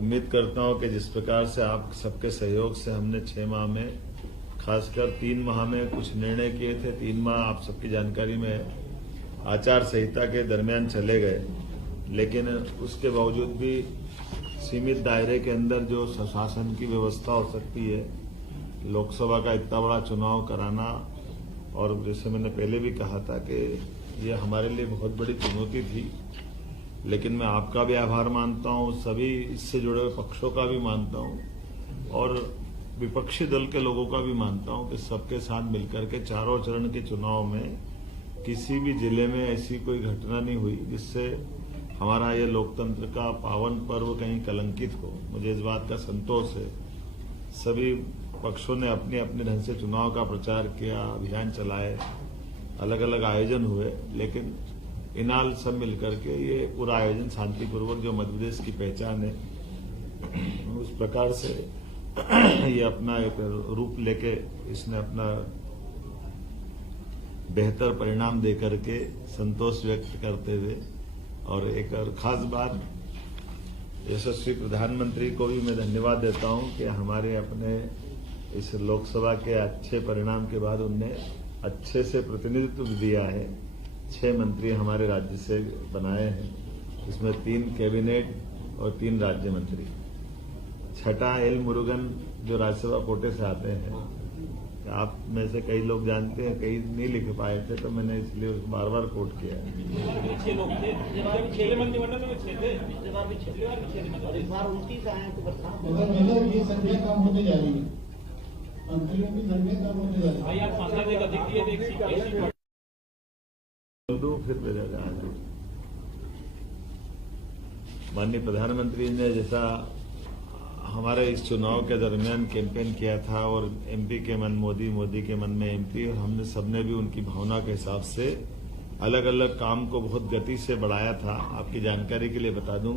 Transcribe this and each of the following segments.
उम्मीद करता हूं कि जिस प्रकार से आप सबके सहयोग से हमने 6 माह में, खासकर 3 माह में कुछ निर्णय किए थे। 3 माह आप सबकी जानकारी में आचार संहिता के दरमियान चले गए, लेकिन उसके बावजूद भी सीमित दायरे के अंदर जो शासन की व्यवस्था हो सकती है, लोकसभा का इतना बड़ा चुनाव कराना, और जैसे मैंने पहले भी कहा था कि ये हमारे लिए बहुत बड़ी चुनौती थी। लेकिन मैं आपका भी आभार मानता हूं, सभी इससे जुड़े हुए पक्षों का भी मानता हूं और विपक्षी दल के लोगों का भी मानता हूं कि सबके साथ मिलकर के चारों चरण के चुनाव में किसी भी जिले में ऐसी कोई घटना नहीं हुई जिससे हमारा ये लोकतंत्र का पावन पर्व कहीं कलंकित हो। मुझे इस बात का संतोष है। सभी पक्षों ने अपने अपने ढंग से चुनाव का प्रचार किया, अभियान चलाए, अलग अलग आयोजन हुए, लेकिन इनाल सब मिलकर के ये पूरा आयोजन शांतिपूर्वक, जो मध्य प्रदेश की पहचान है, उस प्रकार से ये अपना एक रूप लेके इसने अपना बेहतर परिणाम देकर के संतोष व्यक्त करते हुए, और एक और खास बात, यशस्वी प्रधानमंत्री को भी मैं धन्यवाद देता हूं कि हमारे अपने इस लोकसभा के अच्छे परिणाम के बाद उनने अच्छे से प्रतिनिधित्व दिया है। 6 मंत्री हमारे राज्य से बनाए हैं, इसमें 3 कैबिनेट और 3 राज्य मंत्री। छठा एल मुरुगन जो राज्यसभा कोटे से आते हैं, आप में से कई लोग जानते हैं, कई नहीं लिख पाए थे, तो मैंने इसलिए उसको बार बार कोट किया है। 6 लोग थे, पिछले मंत्रिमंडल में 6 थे, पिछले बार भी 6 थे, इस बार 29 आए तो बता। ये संख्या कम होती जा रही है, मंत्रियों की संख्या कम होती जा रही है। भाई आप मात्रा देगा, देखिए फिर मेरे माननीय प्रधानमंत्री ने जैसा हमारे इस चुनाव के दरमियान कैंपेन किया था, और एमपी के मन मोदी, मोदी के मन में एमपी, और हमने सबने भी उनकी भावना के हिसाब से अलग अलग काम को बहुत गति से बढ़ाया था। आपकी जानकारी के लिए बता दूं,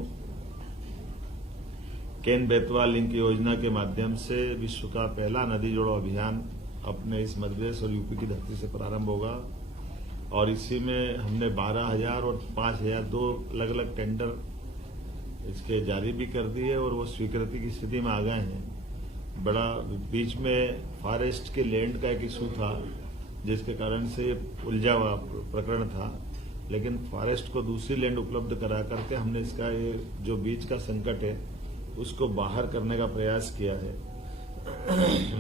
केन बेतवा लिंक योजना के माध्यम से विश्व का पहला नदी जोड़ो अभियान अपने इस मध्य प्रदेश और यूपी की धरती से प्रारंभ होगा, और इसी में हमने 12,000 और 5,000 2 अलग अलग टेंडर इसके जारी भी कर दिए, और वो स्वीकृति की स्थिति में आ गए हैं। बड़ा बीच में फॉरेस्ट के लैंड का एक इशू था, जिसके कारण से उलझा हुआ प्रकरण था, लेकिन फॉरेस्ट को दूसरी लैंड उपलब्ध करा करके हमने इसका ये जो बीच का संकट है उसको बाहर करने का प्रयास किया है।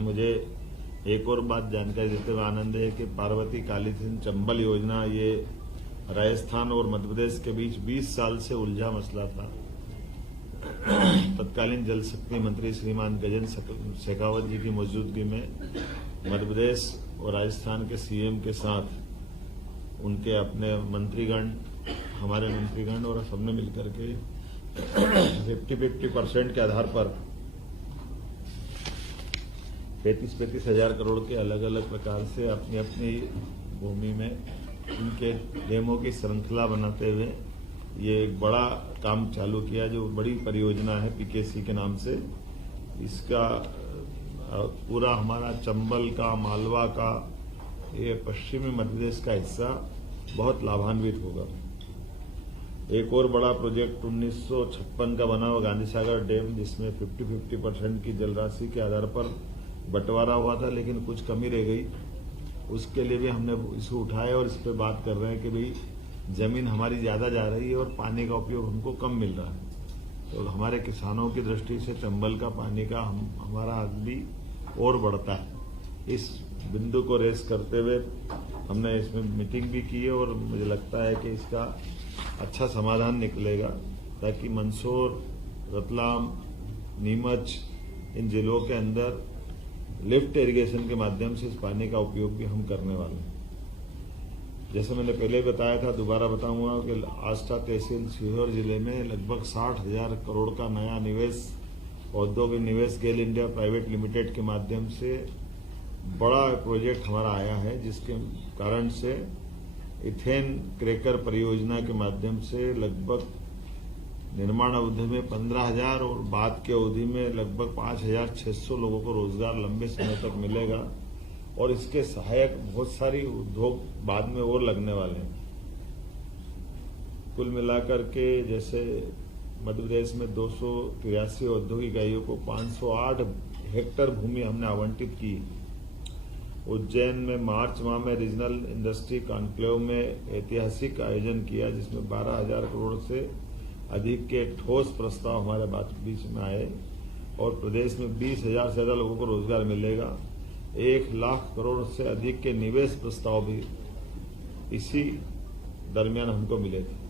मुझे एक और बात जानकारी देते हुए आनंद है कि पार्वती काली सिंध चंबल योजना, ये राजस्थान और मध्य प्रदेश के बीच 20 साल से उलझा मसला था। तत्कालीन जल शक्ति मंत्री श्रीमान गजेंद्र शेखावत जी की मौजूदगी में मध्य प्रदेश और राजस्थान के सीएम के साथ उनके अपने मंत्रीगण, हमारे मंत्रीगण और सबने मिलकर के 50-50% के आधार पर 35-35 हजार करोड़ के अलग अलग प्रकार से अपनी अपनी भूमि में इनके डेमो की श्रृंखला बनाते हुए ये एक बड़ा काम चालू किया, जो बड़ी परियोजना है पीकेसी के नाम से। इसका पूरा हमारा चंबल का, मालवा का, ये पश्चिमी मध्य प्रदेश का हिस्सा बहुत लाभान्वित होगा। एक और बड़ा प्रोजेक्ट 1956 का बना हुआ गांधी सागर डैम, जिसमें 50-50% की जल राशि के आधार पर बंटवारा हुआ था, लेकिन कुछ कमी रह गई। उसके लिए भी हमने इशू उठाया और इस पर बात कर रहे हैं कि भाई जमीन हमारी ज्यादा जा रही है और पानी का उपयोग हमको कम मिल रहा है, तो हमारे किसानों की दृष्टि से चंबल का पानी का हमारा हक भी और बढ़ता है। इस बिंदु को रेस करते हुए हमने इसमें मीटिंग भी की है, और मुझे लगता है कि इसका अच्छा समाधान निकलेगा, ताकि मंदसौर, रतलाम, नीमच, इन जिलों के अंदर लिफ्ट इरिगेशन के माध्यम से इस पानी का उपयोग भी हम करने वाले हैं। जैसे मैंने पहले बताया था, दोबारा बताऊंगा कि आष्टा तहसील सीहोर जिले में लगभग 60,000 करोड़ का नया निवेश, औद्योगिक निवेश गेल इंडिया प्राइवेट लिमिटेड के माध्यम से बड़ा प्रोजेक्ट हमारा आया है, जिसके कारण से इथेन क्रैकर परियोजना के माध्यम से लगभग निर्माण अवधि में 15,000 और बाद की अवधि में लगभग 5,600 लोगों को रोजगार लंबे समय तक मिलेगा, और इसके सहायक बहुत सारी उद्योग बाद में और लगने वाले हैं। कुल मिलाकर के जैसे मध्य प्रदेश में 283 औद्योगिक इकाइयों को 508 हेक्टेयर भूमि हमने आवंटित की। उज्जैन में मार्च माह में रीजनल इंडस्ट्री कॉन्क्लेव में ऐतिहासिक आयोजन किया, जिसमें 12,000 करोड़ से अधिक के ठोस प्रस्ताव हमारे बीच में आए और प्रदेश में 20,000 से ज्यादा लोगों को रोजगार मिलेगा। 1 लाख करोड़ से अधिक के निवेश प्रस्ताव भी इसी दरमियान हमको मिले थे।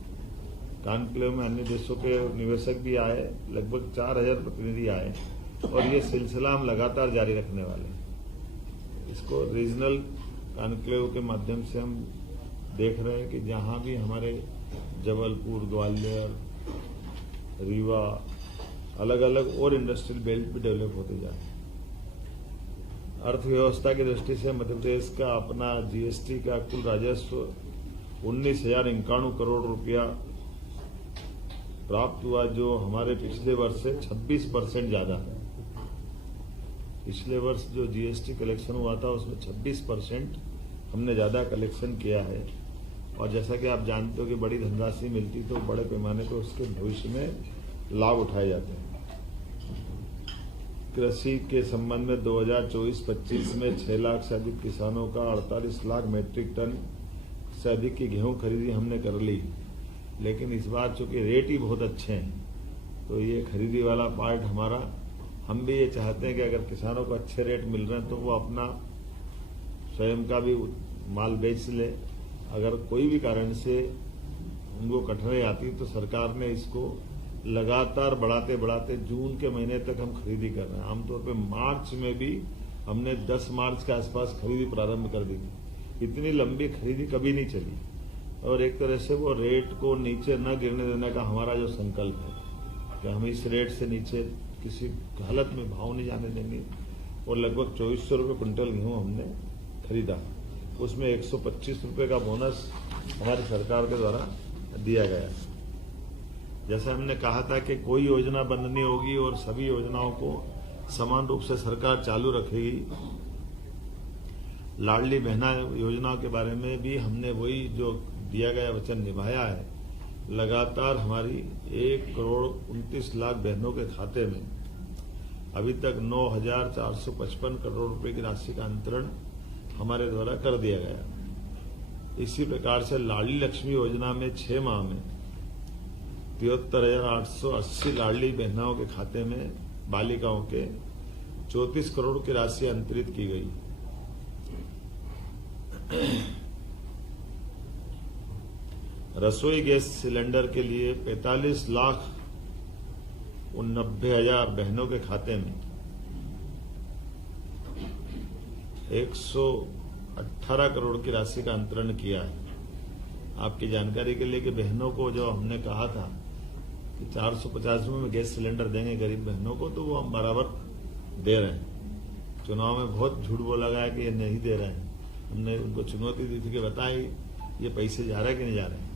कॉन्क्लेव में अन्य देशों के निवेशक भी आए, लगभग 4,000 प्रतिनिधि आए और ये सिलसिला हम लगातार जारी रखने वाले हैं। इसको रीजनल कॉन्क्लेव के माध्यम से हम देख रहे हैं कि जहां भी हमारे जबलपुर, ग्वालियर, रीवा, अलग अलग और इंडस्ट्रियल बेल्ट भी डेवलप होते जा रहे हैं। अर्थव्यवस्था की दृष्टि से मध्य प्रदेश का अपना जीएसटी का कुल राजस्व 19,051 करोड़ रुपया प्राप्त हुआ, जो हमारे पिछले वर्ष से 26% ज्यादा है। पिछले वर्ष जो जीएसटी कलेक्शन हुआ था उसमें 26% हमने ज्यादा कलेक्शन किया है। और जैसा कि आप जानते हो कि बड़ी धनराशि मिलती तो बड़े पैमाने पर उसके भविष्य में लाभ उठाए जाते हैं। कृषि के संबंध में 2024-25 में 6 लाख से अधिक किसानों का 48 लाख मीट्रिक टन से अधिक की गेहूं खरीदी हमने कर ली, लेकिन इस बार चूंकि रेट ही बहुत अच्छे हैं तो ये खरीदी वाला पार्ट हमारा, हम भी ये चाहते हैं कि अगर किसानों को अच्छे रेट मिल रहे हैं तो वो अपना स्वयं का भी माल बेच ले। अगर कोई भी कारण से उनको कठिनाई आती तो सरकार ने इसको लगातार बढ़ाते बढ़ाते जून के महीने तक हम खरीदी कर रहे हैं। आमतौर पे मार्च में भी हमने 10 मार्च के आसपास खरीदी प्रारंभ कर दी थी। इतनी लंबी खरीदी कभी नहीं चली और एक तरह से वो रेट को नीचे न गिरने देने का हमारा जो संकल्प है कि हम इस रेट से नीचे किसी हालत में भाव नहीं जाने देंगे। और लगभग 2400 रुपये क्विंटल गेहूं हमने खरीदा, उसमें 125 रुपये का बोनस हमारी सरकार के द्वारा दिया गया। जैसा हमने कहा था कि कोई योजना बंद नहीं होगी और सभी योजनाओं को समान रूप से सरकार चालू रखेगी। लाडली बहना योजना के बारे में भी हमने वही जो दिया गया वचन निभाया है। लगातार हमारी 1,29,00,000 बहनों के खाते में अभी तक 9,455 करोड़ रुपए की राशि का अंतरण हमारे द्वारा कर दिया गया। इसी प्रकार से लाडली लक्ष्मी योजना में 6 माह में 73,880 लाडली बहनाओं के खाते में बालिकाओं के 34 करोड़ की राशि अंतरित की गई। रसोई गैस सिलेंडर के लिए 45,90,000 बहनों के खाते में 118 करोड़ की राशि का अंतरण किया है। आपकी जानकारी के लिए कि बहनों को जो हमने कहा था कि 450 रुपये में गैस सिलेंडर देंगे गरीब बहनों को, तो वो हम बराबर दे रहे हैं। चुनाव में बहुत झूठ बोला गया कि ये नहीं दे रहे हैं। हमने उनको चुनौती दी थी कि बताएं ये पैसे जा रहे हैं कि नहीं जा रहे हैं,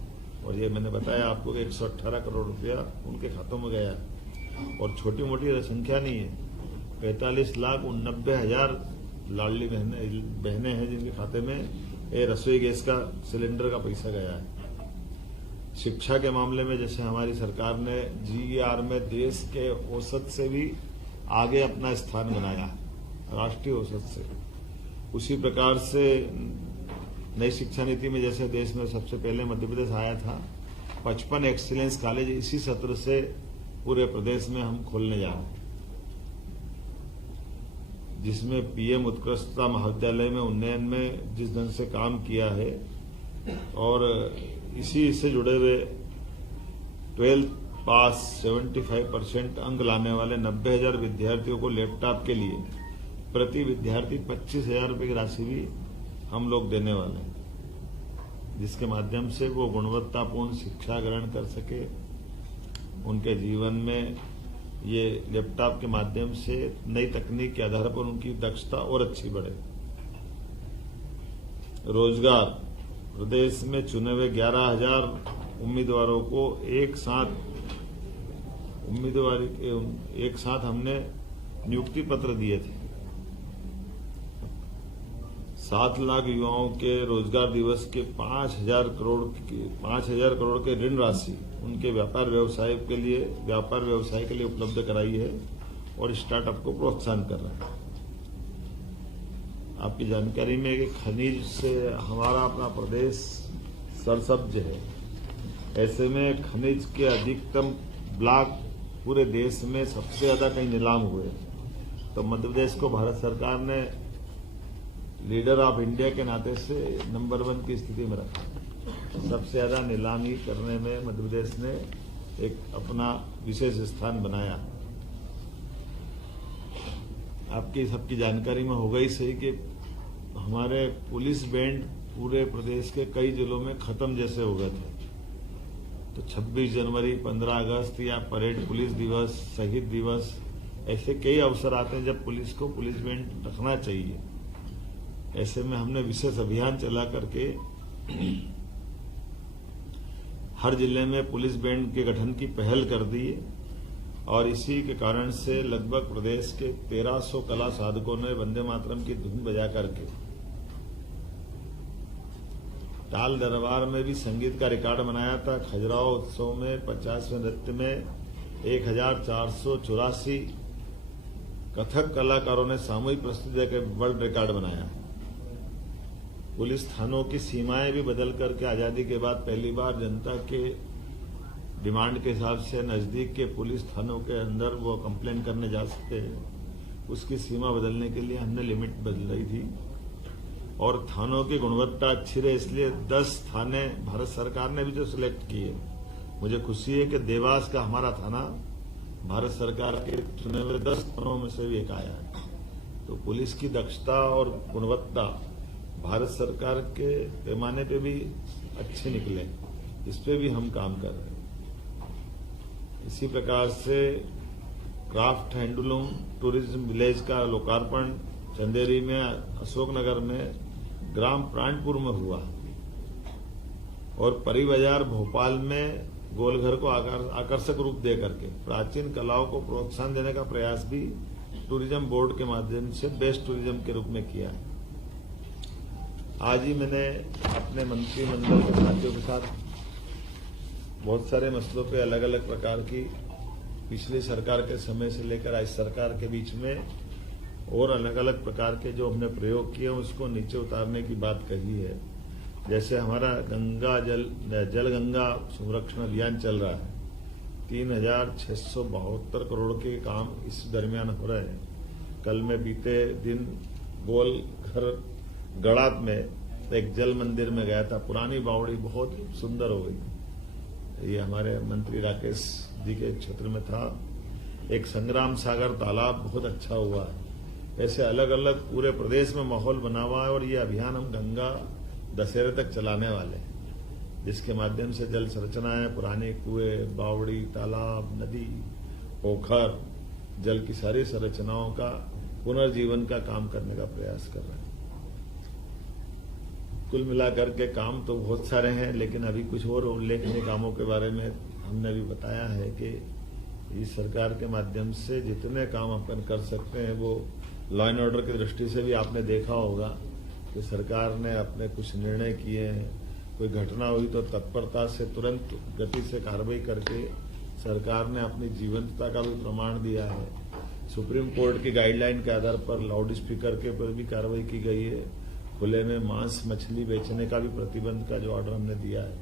और ये मैंने बताया आपको कि 118 करोड़ रुपया उनके खातों में गया है। और छोटी मोटी संख्या नहीं है, 45,90,000 लाडली बहनें हैं जिनके खाते में ये रसोई गैस का सिलेंडर का पैसा गया है। शिक्षा के मामले में जैसे हमारी सरकार ने जीईआर में देश के औसत से भी आगे अपना स्थान बनाया है, राष्ट्रीय औसत से, उसी प्रकार से नई शिक्षा नीति में जैसे देश में सबसे पहले मध्य प्रदेश आया था, 55 एक्सीलेंस कॉलेज इसी सत्र से पूरे प्रदेश में हम खोलने जा रहे हैं, जिसमें पीएम उत्कृष्टता महाविद्यालय में उन्नयन में जिस ढंग से काम किया है और इसी से जुड़े हुए 12th पास 75% अंक लाने वाले 90,000 विद्यार्थियों को लैपटॉप के लिए प्रति विद्यार्थी 25,000 रुपये की राशि भी हम लोग देने वाले हैं, जिसके माध्यम से वो गुणवत्तापूर्ण शिक्षा ग्रहण कर सके। उनके जीवन में ये लैपटॉप के माध्यम से नई तकनीक के आधार पर उनकी दक्षता और अच्छी बढ़े। रोजगार, प्रदेश में चुने हुए 11,000 उम्मीदवारों को एक साथ हमने नियुक्ति पत्र दिए थे। 7 लाख युवाओं के रोजगार दिवस के 5,000 करोड़ के ऋण राशि उनके व्यापार व्यवसाय के लिए उपलब्ध कराई है और स्टार्टअप को प्रोत्साहन कर रहा है। आपकी जानकारी में कि खनिज से हमारा अपना प्रदेश सरसब्ज है। ऐसे में खनिज के अधिकतम ब्लॉक पूरे देश में सबसे ज्यादा कहीं नीलाम हुए, तो मध्य प्रदेश को भारत सरकार ने लीडर ऑफ इंडिया के नाते से नंबर 1 की स्थिति में रखा। सबसे ज्यादा नीलामी करने में मध्य प्रदेश ने एक अपना विशेष स्थान बनाया। आपकी सबकी जानकारी में होगा ही सही कि हमारे पुलिस बैंड पूरे प्रदेश के कई जिलों में खत्म जैसे हो गए थे। तो 26 जनवरी, 15 अगस्त या परेड पुलिस दिवस, शहीद दिवस, ऐसे कई अवसर आते हैं जब पुलिस को पुलिस बैंड रखना चाहिए। ऐसे में हमने विशेष अभियान चला करके हर जिले में पुलिस बैंड के गठन की पहल कर दी और इसी के कारण से लगभग प्रदेश के 1300 कला साधकों ने वंदे मातरम की धुन बजा करके ताल दरबार में भी संगीत का रिकॉर्ड बनाया था। खजुराहो उत्सव में 50वें नृत्य में 1484 कथक कलाकारों ने सामूहिक प्रस्तुति देकर वर्ल्ड रिकॉर्ड बनाया। पुलिस थानों की सीमाएं भी बदल करके आजादी के बाद पहली बार जनता के डिमांड के हिसाब से नजदीक के पुलिस थानों के अंदर वो कंप्लेन करने जा सकते हैं। उसकी सीमा बदलने के लिए हमने लिमिट बदल रही थी और थानों की गुणवत्ता अच्छी रहे, इसलिए 10 थाने भारत सरकार ने भी जो सिलेक्ट किए। मुझे खुशी है कि देवास का हमारा थाना भारत सरकार के चुने हुए 10 थानों में से भी एक आया है। तो पुलिस की दक्षता और गुणवत्ता भारत सरकार के पैमाने पे भी अच्छे निकले, इस पे भी हम काम कर रहे हैं। इसी प्रकार से क्राफ्ट हैंडलूम टूरिज्म विलेज का लोकार्पण चंदेरी में, अशोकनगर में, ग्राम प्राणपुर में हुआ और परी बाजार भोपाल में गोलघर को आकर्षक रूप दे करके प्राचीन कलाओं को प्रोत्साहन देने का प्रयास भी टूरिज्म बोर्ड के माध्यम से बेस्ट टूरिज्म के रूप में किया है। आज ही मैंने अपने मंत्रिमंडल के साथियों के साथ बहुत सारे मसलों पे अलग अलग प्रकार की पिछली सरकार के समय से लेकर आज सरकार के बीच में और अलग अलग प्रकार के जो हमने प्रयोग किए उसको नीचे उतारने की बात कही है। जैसे हमारा जल गंगा संरक्षण अभियान चल रहा है, 3672 करोड़ के काम इस दरमियान हो रहे हैं। कल मैं बीते दिन गोलघर गड़ात में एक जल मंदिर में गया था। पुरानी बावड़ी बहुत सुंदर हो गई। ये हमारे मंत्री राकेश जी के क्षेत्र में था। एक संग्राम सागर तालाब बहुत अच्छा हुआ है। ऐसे अलग अलग पूरे प्रदेश में माहौल बना हुआ है और ये अभियान हम गंगा दशहरे तक चलाने वाले हैं, जिसके माध्यम से जल संरचनाएं, पुराने कुएं, बावड़ी, तालाब, नदी, पोखर, जल की सारी संरचनाओं का पुनर्जीवन का काम करने का प्रयास कर रहे हैं। कुल मिलाकर के काम तो बहुत सारे हैं, लेकिन अभी कुछ और उल्लेखनीय कामों के बारे में हमने भी बताया है कि इस सरकार के माध्यम से जितने काम अपन कर सकते हैं वो लॉ एंड ऑर्डर की दृष्टि से भी आपने देखा होगा कि सरकार ने अपने कुछ निर्णय किए हैं। कोई घटना हुई तो तत्परता से तुरंत गति से कार्रवाई करके सरकार ने अपनी जीवंतता का भी प्रमाण दिया है। सुप्रीम कोर्ट की गाइडलाइन के आधार पर लाउड स्पीकर के पर भी कार्रवाई की गई है। खुले में मांस मछली बेचने का भी प्रतिबंध का जो ऑर्डर हमने दिया है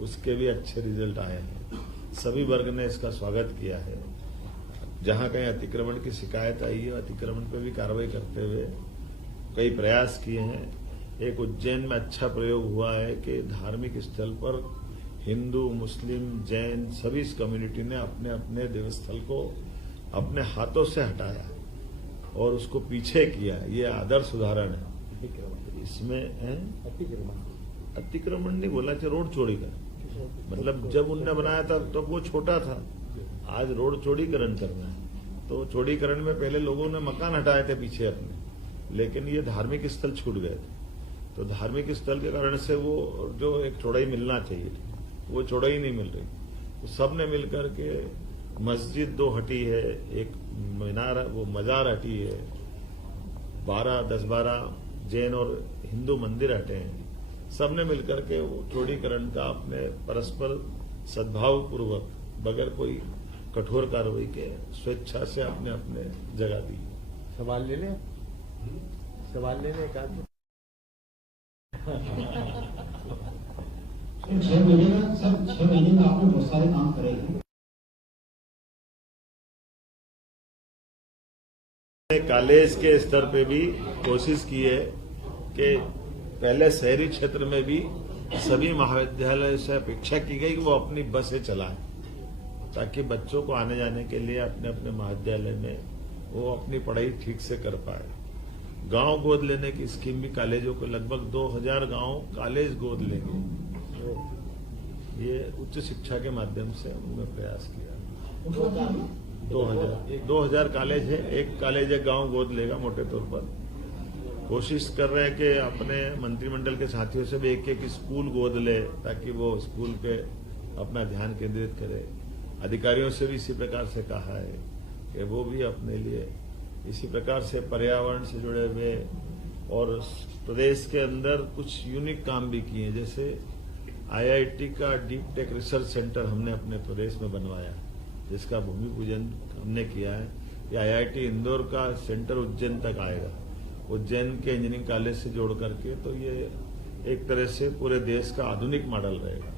उसके भी अच्छे रिजल्ट आए हैं। सभी वर्ग ने इसका स्वागत किया है। जहां कहीं अतिक्रमण की शिकायत आई है, अतिक्रमण पर भी कार्रवाई करते हुए कई प्रयास किए हैं। एक उज्जैन में अच्छा प्रयोग हुआ है कि धार्मिक स्थल पर हिंदू, मुस्लिम, जैन सभी इस कम्युनिटी ने अपने अपने देवस्थल को अपने हाथों से हटाया और उसको पीछे किया। ये आदर्श उदाहरण है। इसमें अतिक्रमण नहीं बोला चाहिए, रोड चौड़ी का मतलब जब उनने बनाया था तो वो छोटा था, आज रोड चौड़ीकरण करना है। तो चौड़ीकरण में पहले लोगों ने मकान हटाए थे पीछे अपने, लेकिन ये धार्मिक स्थल छूट गए थे। तो धार्मिक स्थल के कारण से वो जो एक चौड़ाई मिलना चाहिए थी वो चौड़ाई नहीं मिल रही। तो सबने मिलकर के मस्जिद 2 हटी है, एक मीनार वो मजार हटी है, 10-12 जैन और हिंदू मंदिर हटे हैं, सबने मिलकर के वो चौड़ीकरण का अपने परस्पर सद्भाव पूर्वक बगैर कोई कठोर कार्रवाई के स्वेच्छा से अपने अपने जगह दी। सवाल ले लें, सवाल ले लें एक आदमी। 6 महीने में सर 6 महीने में आपने बहुत सारे काम करे हैं। कॉलेज के स्तर पे भी कोशिश की है कि पहले शहरी क्षेत्र में भी सभी महाविद्यालय से अपेक्षा की गई कि वो अपनी बसें चलाएं, ताकि बच्चों को आने जाने के लिए अपने अपने महाविद्यालय में वो अपनी पढ़ाई ठीक से कर पाए। गांव गोद लेने की स्कीम भी कॉलेजों को लगभग 2000 गांव कॉलेज गोद लेंगे। ये उच्च शिक्षा के माध्यम से उन्होंने प्रयास किया। 2000 कॉलेज है, एक कॉलेज एक गांव गोद लेगा मोटे तौर पर। कोशिश कर रहे हैं कि अपने मंत्रिमंडल के साथियों से भी एक एक स्कूल गोद ले, ताकि वो स्कूल पे अपना ध्यान केंद्रित करे। अधिकारियों से भी इसी प्रकार से कहा है कि वो भी अपने लिए इसी प्रकार से पर्यावरण से जुड़े हुए और प्रदेश के अंदर कुछ यूनिक काम भी किए, जैसे IIT का डीप टेक रिसर्च सेंटर हमने अपने प्रदेश में बनवाया, जिसका भूमि पूजन हमने किया है। ये IIT इंदौर का सेंटर उज्जैन तक आएगा, उज्जैन के इंजीनियरिंग कॉलेज से जोड़ करके, तो ये एक तरह से पूरे देश का आधुनिक मॉडल रहेगा।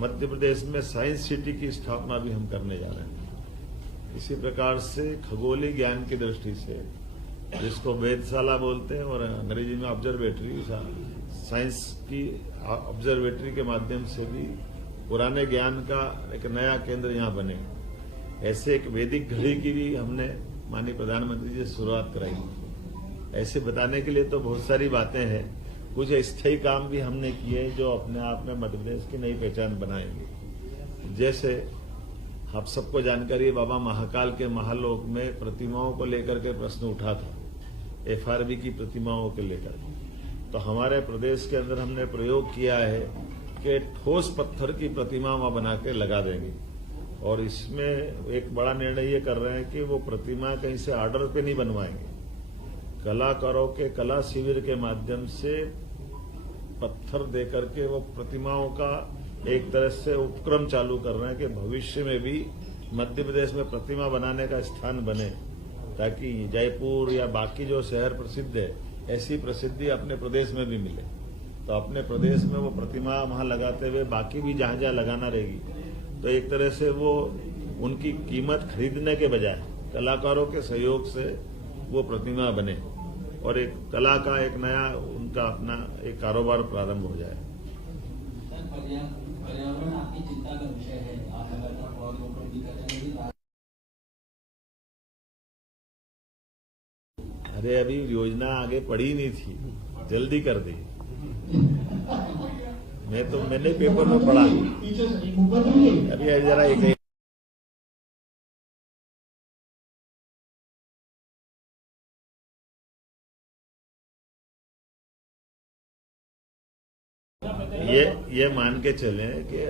मध्य प्रदेश में साइंस सिटी की स्थापना भी हम करने जा रहे हैं। इसी प्रकार से खगोलीय ज्ञान की दृष्टि से, जिसको वेधशाला बोलते हैं और अंग्रेजी में ऑब्जर्वेटरी, साइंस की ऑब्जर्वेटरी के माध्यम से भी पुराने ज्ञान का एक नया केंद्र यहाँ बने। ऐसे एक वैदिक घड़ी की भी हमने माननीय प्रधानमंत्री जी से शुरुआत कराई। ऐसे बताने के लिए तो बहुत सारी बातें हैं। कुछ स्थायी काम भी हमने किए जो अपने आप में मध्य प्रदेश की नई पहचान बनाएंगे। जैसे आप सबको जानकारी है, बाबा महाकाल के महालोक में प्रतिमाओं को लेकर के प्रश्न उठा था, FRB की प्रतिमाओं को लेकर। तो हमारे प्रदेश के अंदर हमने प्रयोग किया है कि ठोस पत्थर की प्रतिमा वहां बना के लगा देंगे, और इसमें एक बड़ा निर्णय ये कर रहे हैं कि वो प्रतिमा कहीं से ऑर्डर पे नहीं बनवाएंगे। कलाकारों के कला शिविर के माध्यम से पत्थर देकर के वो प्रतिमाओं का एक तरह से उपक्रम चालू कर रहे हैं कि भविष्य में भी मध्य प्रदेश में प्रतिमा बनाने का स्थान बने, ताकि जयपुर या बाकी जो शहर प्रसिद्ध है, ऐसी प्रसिद्धि अपने प्रदेश में भी मिले। तो अपने प्रदेश में वो प्रतिमा वहां लगाते हुए बाकी भी जहां जहां लगाना रहेगी, तो एक तरह से वो उनकी कीमत खरीदने के बजाय कलाकारों के सहयोग से वो प्रतिमा बने और एक कला का एक नया उनका अपना एक कारोबार प्रारंभ हो जाए। पर्यावरण आपकी चिंता का विषय है, आप लगातार पौधरोपण भी कर रहे हैं। अरे अभी योजना आगे पड़ी नहीं थी, जल्दी कर दी। मैंने पेपर में पढ़ा, अभी जरा एक ये मान के चले कि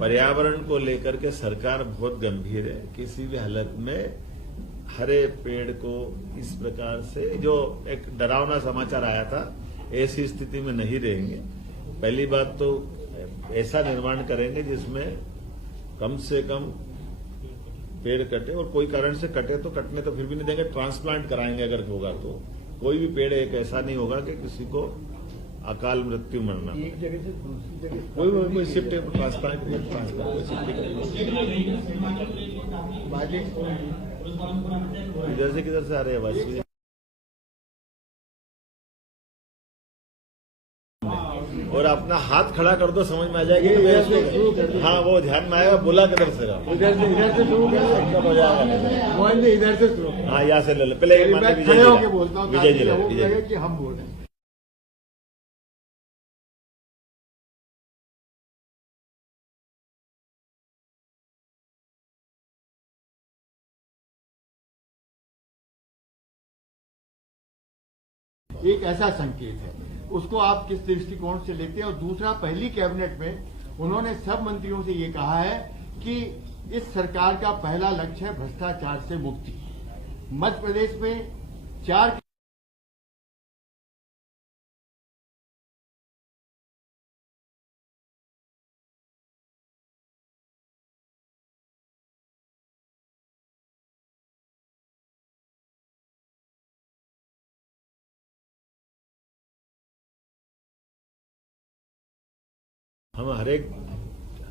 पर्यावरण को लेकर के सरकार बहुत गंभीर है। किसी भी हालत में हरे पेड़ को इस प्रकार से, जो एक डरावना समाचार आया था, ऐसी स्थिति में नहीं रहेंगे। पहली बात तो ऐसा निर्माण करेंगे जिसमें कम से कम पेड़ कटे, और कोई कारण से कटे तो कटने तो फिर भी नहीं देंगे, ट्रांसप्लांट कराएंगे अगर होगा तो। कोई भी पेड़ एक ऐसा नहीं होगा कि किसी को अकाल मृत्यु मरना, एक जगह से दूसरी जगह कोई शिफ्ट ट्रांसप्लांट इधर से किधर से आ रहे हैं आवाज? और अपना हाथ खड़ा कर दो, समझ में आ जाएगी। हाँ, वो ध्यान में आएगा, बोला किधर से रहा, इधर से शुरू हो जाएगा। मोहन जी इधर से शुरू। हाँ, यहाँ से ले लो। पहले खड़े होके बोलता हूँ, विजय जी लगे कि हम बोल रहे हैं। एक ऐसा संकेत है, उसको आप किस दृष्टिकोण से लेते हैं? और दूसरा, पहली कैबिनेट में उन्होंने सब मंत्रियों से ये कहा है कि इस सरकार का पहला लक्ष्य है भ्रष्टाचार से मुक्ति। मध्य प्रदेश में 4 हम हर एक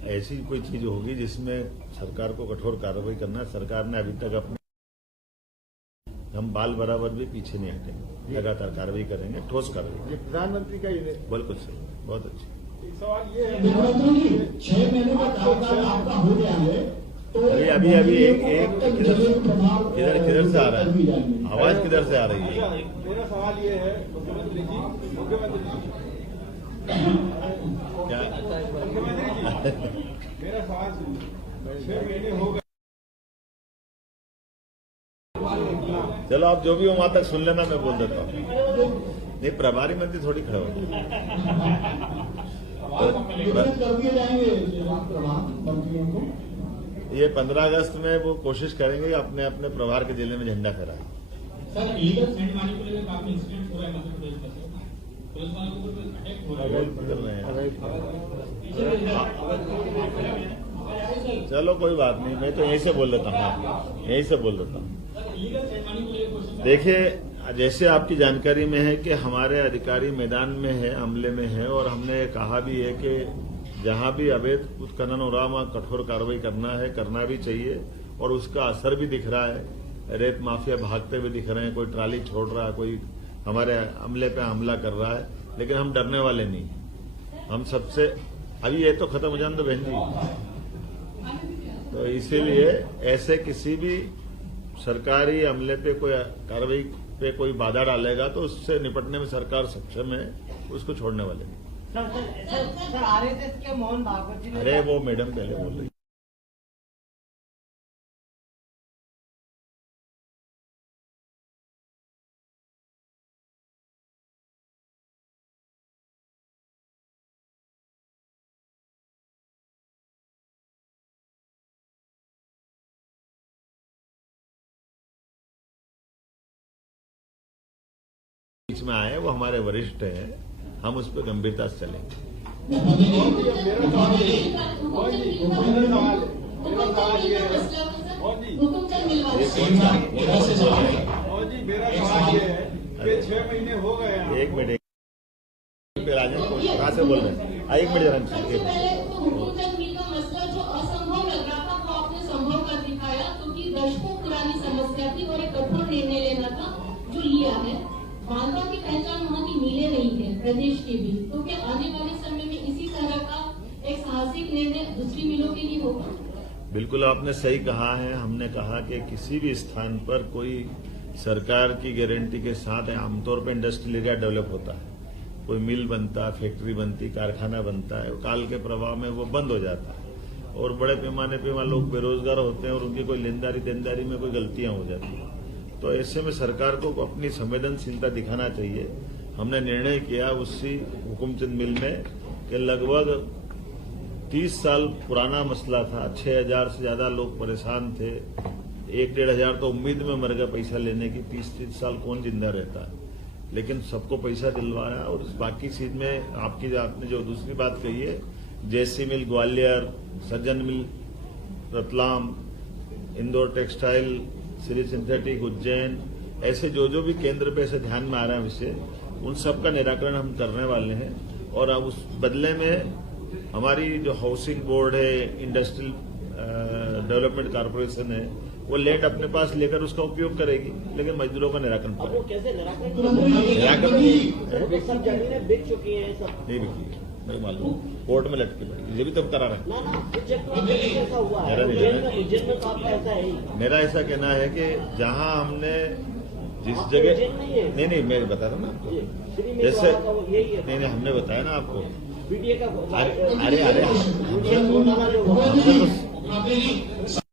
ऐसी कोई चीज होगी जिसमें सरकार को कठोर कार्रवाई करना है। सरकार ने अभी तक अपने हम बाल बराबर भी पीछे नहीं हटेंगे, लगातार कार्रवाई करेंगे, ठोस कार्रवाई। ये प्रधानमंत्री का ये बिल्कुल सही, बहुत अच्छी। सवाल ये है मुख्यमंत्री जी, 6 महीने का कार्यकाल आपका हो गया है तो अभी एक किधर से आ रहा है, आवाज किधर से आ रही है? मेरा सवाल ये है मुख्यमंत्री जी, क्या मेरा सवाल सुनिए। 6 महीने हो गए, चलो आप जो भी हो वहां तक सुन लेना, मैं बोल देता हूँ। नहीं, प्रभारी मंत्री थोड़ी खड़े हो। वितरित कर दिए जाएंगे प्रभार मंत्रियों को। ये 15 अगस्त में वो कोशिश करेंगे कि अपने अपने प्रभार के जिले में झंडा फहराएं। सर लीगल सेंड मानी को लेकर काफी इंसिडेंट हो रहा है मध्य प्रदेश में, पुलिस वालों के ऊपर अटैक हो रहा है। चलो कोई बात नहीं, मैं तो यहीं से बोल देता हूँ, यहीं से बोल देता हूँ। लीगल सेंड मानी को लेकर क्वेश्चन देखिए, जैसे आपकी जानकारी में है कि हमारे अधिकारी मैदान में है, अमले में है, और हमने कहा भी है कि जहां भी अवैध उत्खनन हो रहा वहां कठोर कार्रवाई करना है, करना भी चाहिए, और उसका असर भी दिख रहा है। रेत माफिया भागते हुए दिख रहे हैं, कोई ट्राली छोड़ रहा है, कोई हमारे अमले पे हमला कर रहा है, लेकिन हम डरने वाले नहीं। हम सबसे अभी ये तो खत्म हो जाने दो बहन जी। तो इसीलिए ऐसे किसी भी सरकारी अमले पे कोई कार्रवाई पे कोई बाधा डालेगा तो उससे निपटने में सरकार सक्षम है, उसको छोड़ने वाले नहीं। सर आरएसएस के मोहन भागवत जी ने अरे वो मैडम पहले बोल रही। बीच में आए वो हमारे वरिष्ठ हैं, हम उस पर गंभीरता से चलेंगे। और जी मेरा सवाल ये है कि 6 महीने हो गए हैं। एक मिनट, राजन कहाँ से बोल रहे हैं? एक मिनट सबसे पहले तो हुकुमचंद मिल का मसला जो असंभव लग रहा था वो आपने संभव कर दिखाया, क्योंकि दशकों पुरानी समस्या थी और एक कठोर निर्णय लेना था जो लिया है। बांधों की पहचान वहाँ की मिले नहीं है प्रदेश के भी, तो क्या आने वाले समय में इसी तरह का एक साहसिक निर्णय दूसरी मिलों के लिए होगा? बिल्कुल आपने सही कहा है। हमने कहा कि किसी भी स्थान पर कोई सरकार की गारंटी के साथ आमतौर पर इंडस्ट्रियल एरिया डेवलप होता है, कोई मिल बनता, फैक्ट्री बनती, कारखाना बनता है, काल के प्रभाव में वो बंद हो जाता है और बड़े पैमाने पे वहां लोग बेरोजगार होते हैं और उनकी कोई लेनदारी देनदारी में कोई गलतियां हो जाती हैं। तो ऐसे में सरकार को अपनी संवेदनशीलता दिखाना चाहिए। हमने निर्णय किया उसी हुकुमचंद मिल में कि लगभग 30 साल पुराना मसला था, 6000 से ज्यादा लोग परेशान थे, 1-1.5 तो उम्मीद में मर गए पैसा लेने की। 30 साल कौन जिंदा रहता है, लेकिन सबको पैसा दिलवाया। और इस बाकी चीज में आपने जो दूसरी बात कही है, जेसी मिल ग्वालियर, सज्जन मिल रतलाम, इंदौर टेक्सटाइल, श्री सिंथेटिक उज्जैन, ऐसे जो भी केंद्र पे ऐसे ध्यान में आ रहा है विषय, उन सब का निराकरण हम करने वाले हैं। और अब उस बदले में हमारी जो हाउसिंग बोर्ड है, इंडस्ट्रियल डेवलपमेंट कॉर्पोरेशन है, वो लैंड अपने पास लेकर उसका उपयोग करेगी, लेकिन मजदूरों का निराकरण अब वो करेगी। कैसे निराकरण निराकरण सब जमीनें बिक चुकी हैं, सब नहीं बिकी, नहीं मालूम, कोर्ट में लटकी पड़ी, ये भी तो करा रहे हैं। ना प्रोजेक्ट में ऐसा हुआ है। मेरा नहीं उज्जैन में तो आपका ऐसा है ही। मेरा ऐसा कहना है कि जहां हमने जिस आपको जगह उज्जैन नहीं है। नहीं मैं बता रहा हूँ ना आपको, जी, श्री में जैसे तो वो यही है। नहीं हमने बताया ना आपको। बीडीए का अरे उज्जैन घोटाला जो हुआ। हमने तो